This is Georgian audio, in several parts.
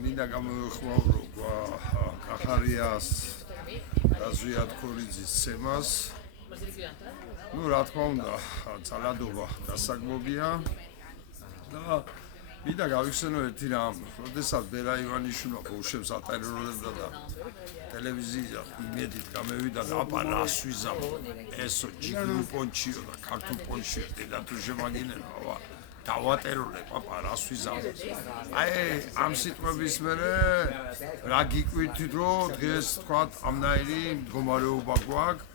მინდა გამოვიხმაურო კახარიას და ზვიად ქორიძის ცემას. Ну, რა თქმა უნდა, ძალადობა დასაგმობია და მინდა გავიხსენო ერთი რამ, როდესაც ბერა ივანიშვილმა ბოლშევს ატერორებდა და ტელევიზია იმედით გამევიდა და აბა რას ვიზამო, ესო ჯიგრუ პონჩიო და ქართულ პონჩიო და თუ შემაგინებაა დავატერორებ, აბა რას ვიზამო. აი, ამ სიტყვების მერე რა გიკვირთით, რომ დღეს თქვა ამნაირი მდგომარეობა გვაქვს.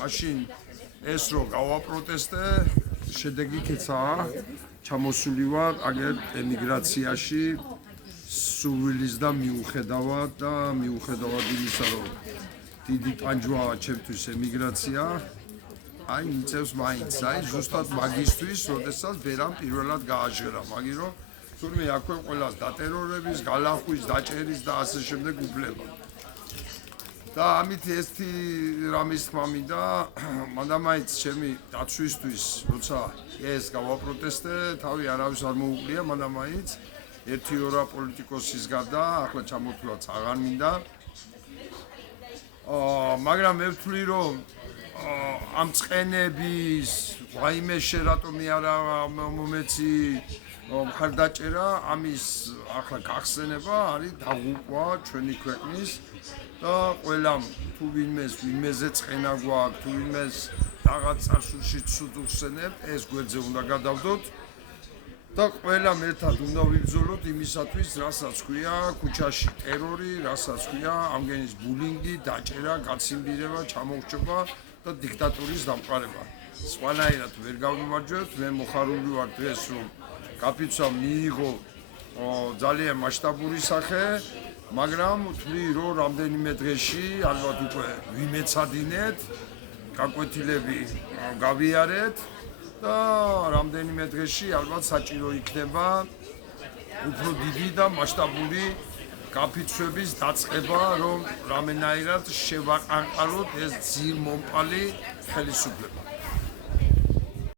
მაშინ ეს რო გავაპროტესტე, შედეგი კეცაა, ჩამოსული ვარ აგერ ემიგრაციაში სურვილის და მიუხედავად იმისა, რომ დიდი ტანჯვაა ჩემთვის ემიგრაცია, აი მიწევს მაინც, აი ზუსტად მაგისტვის, როდესაც ბერამ პირველად გააჟღერა, მაგი რომ თურმე აქვე ყველას დატერორების, გალახვის, დაჭერის და ასე შემდეგ უფლება. და ამით ერთი რამის თქმა მინდა, მანდამაინც ჩემი დაცვისთვის, როცა ეს გავაპროტესტე, თავი არავის არ მოუკლია, მანდამაინც ერთი-ორა პოლიტიკოსის გარდა, ახლა ჩამოთვლაც აღარ მინდა. მაგრამ მე ვთვლი, რომ ამ წყენების ვაიმე რატომი არა მომეცი მხარდაჭერა, ამის ახლა გახსენება არის დაღუპვა ჩვენი ქვეყნის და ყველამ თუ ვინმეზე წყენა გვაქვს, თუ ვინმეს რაღაც წარსულში ცუდ უხსენებთ, ეს გვერდზე უნდა გადავდოთ და ყველამ ერთად უნდა ვიბრძოლოთ იმისათვის, რასაც ქვია ქუჩაში ტერორი, რასაც ქვია ამგენის ბულინგი, დაჭერა, გაცინბირება, ჩამოხრჩობა და დიქტატურის დამყარება. სხვანაირად ვერ გავიმარჯვებთ, მე მოხარული ვარ დღეს, რომ კაპიცვა მიიღო ძალიან მასშტაბური სახე, მაგრამ ვთვლი, რომ რამდენიმე დღეში ალბათ უკვე ვიმეცადინეთ, გაკვეთილები გავიარეთ და რამდენიმე დღეში ალბათ საჭირო იქნება უფრო დიდი და მასშტაბური კაფიცვების დაწყება, რომ რამენაირად შევაყანყალოთ ეს ძირმომპალი ხელისუფლება.